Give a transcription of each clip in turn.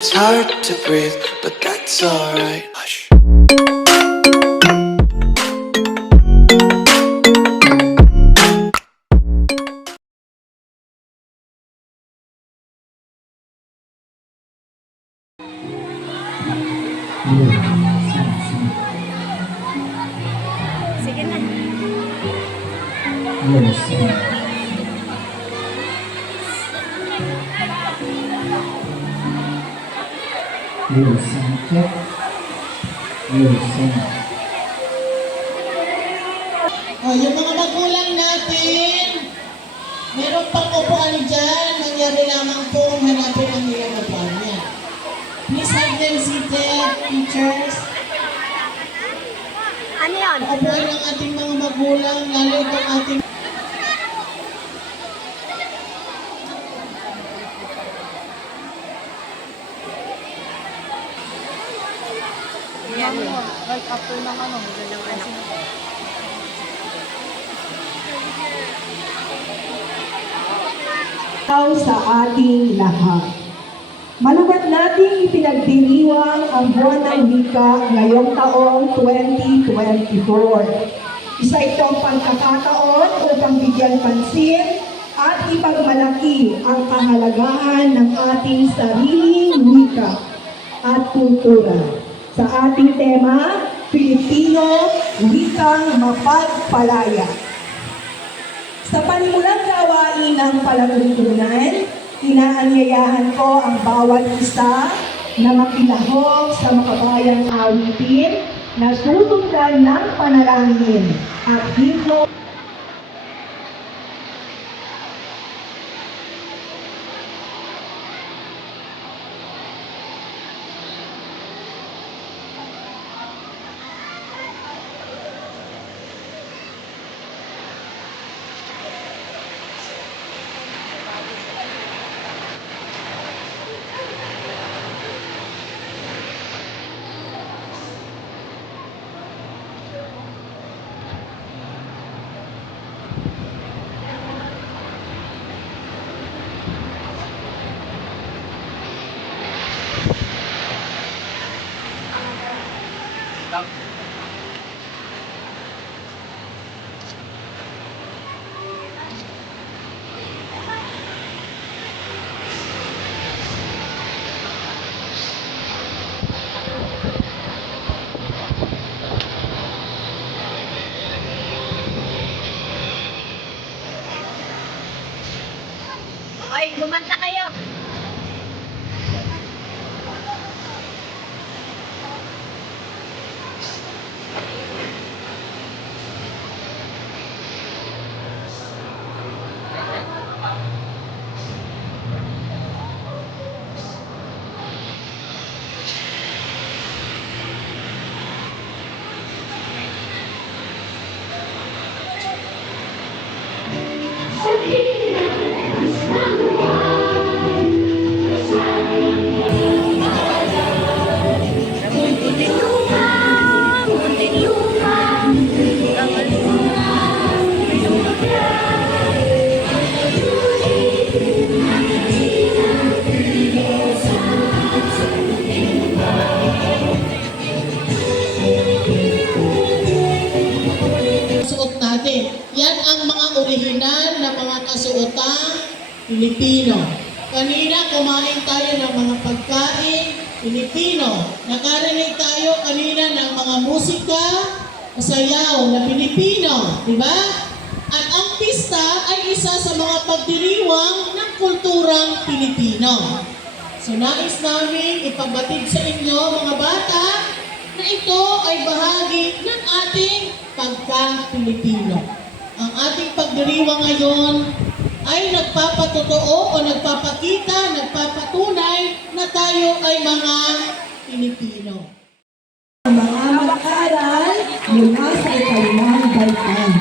It's hard to breathe, but that's alright. Hush. Sige na. Yung mga magulang natin, meron pang upuan dyan, nangyari lamang pong hanapin ang ilang upuan niya. Please have them seated, teachers. Ano yun? Upuan ng ating mga magulang, lalo itong ating... Yan. Right after ng ano, ng anak. Sa ating lahat. Malugat nating ipinagdiriwang ang buwan ng wika ngayong taong 2024. Isa itong pagkakataon upang bigyan pansin at ipagmalaki ang kahalagahan ng ating sariling wika at kultura. Sa ating tema, Pilipino, Wikang Mapagpalaya. Sa panimulang gawain ng palatuntunan, inaanyayahan ko ang bawat isa na makilahok sa makabayang awitin na susundan ng panalangin at himno. Oy, gumanta kayo. Suot natin. Yan ang mga orihinal na mga kasuotang Pilipino. Kanina kumain tayo ng mga pagkain Pilipino. Nakarinig tayo kanina ng mga musika, sayaw na Pilipino, di ba? At ang pista ay isa sa mga pagdiriwang ng kulturang Pilipino. So nais namin ipabatid sa inyo mga bata na ito ay bahagi ng ating pagka-Pilipino. Ang ating pagdiriwang ngayon ay nagpapatotoo o nagpapakita, nagpapatunay na tayo ay mga Pilipino. Mga mag-aaral mula sa ikalimang baitang.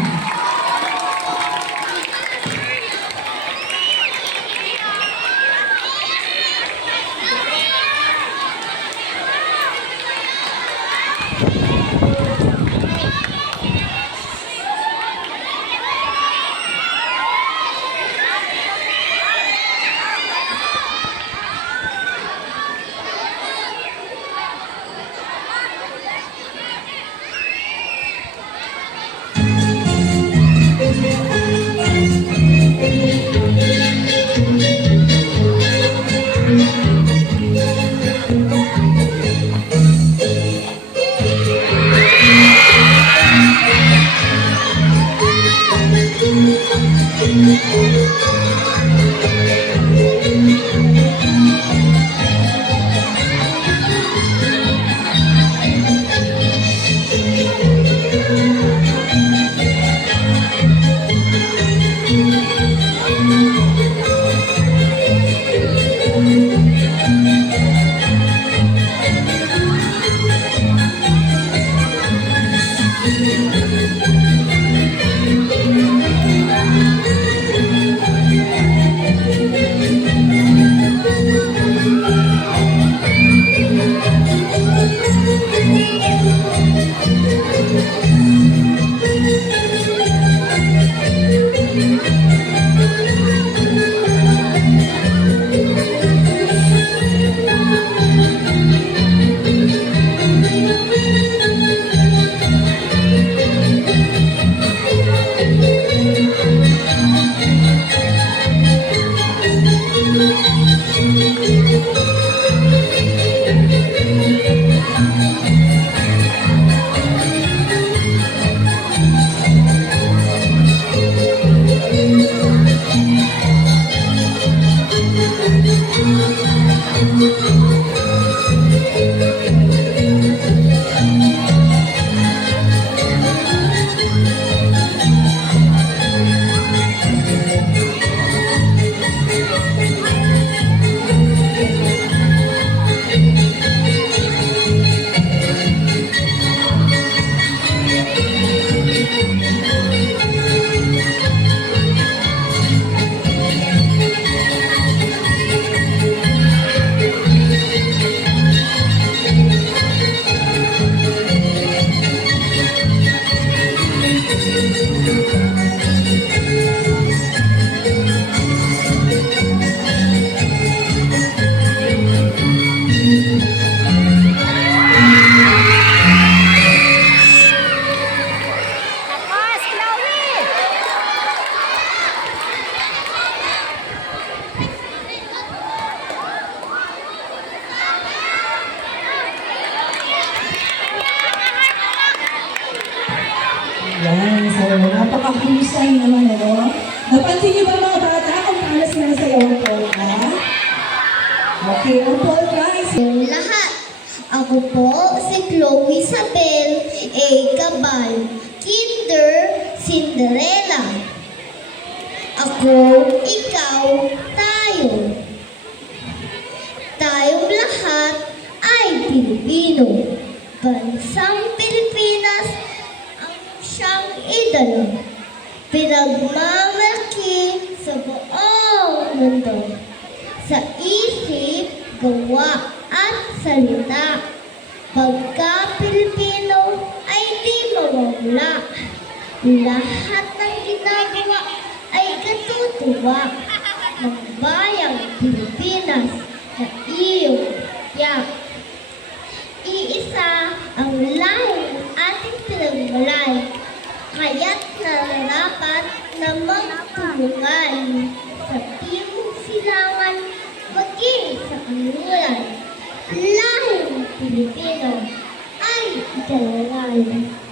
Tapos, Chloe! Yan, so napakahusay naman, ano? Napansin niyo ba mga bata kung paano sinasayaw ang polka? Okay, ang polka is Lahat. Ako po si Chloe Isabel A. Cabal, Kinder Cinderella. Ako, ikaw, tayo. Tayong lahat ay Pilipino. Bansang Pilipinas ang siyang idolo. Pinagmamalaki sa buong mundo. Sa isip, gawa, at salita. Pagka Pilipino ay di mawawala. Lahat ng ginagawa ay katutuwa ng bayang Pilipinas na iyong tiyak. Iisa ang lahing ating pinagmalay, kaya't nararapat na magtulungan sa timog silangan maging sa kanluran. Lahing Pilipino ay ikalalan.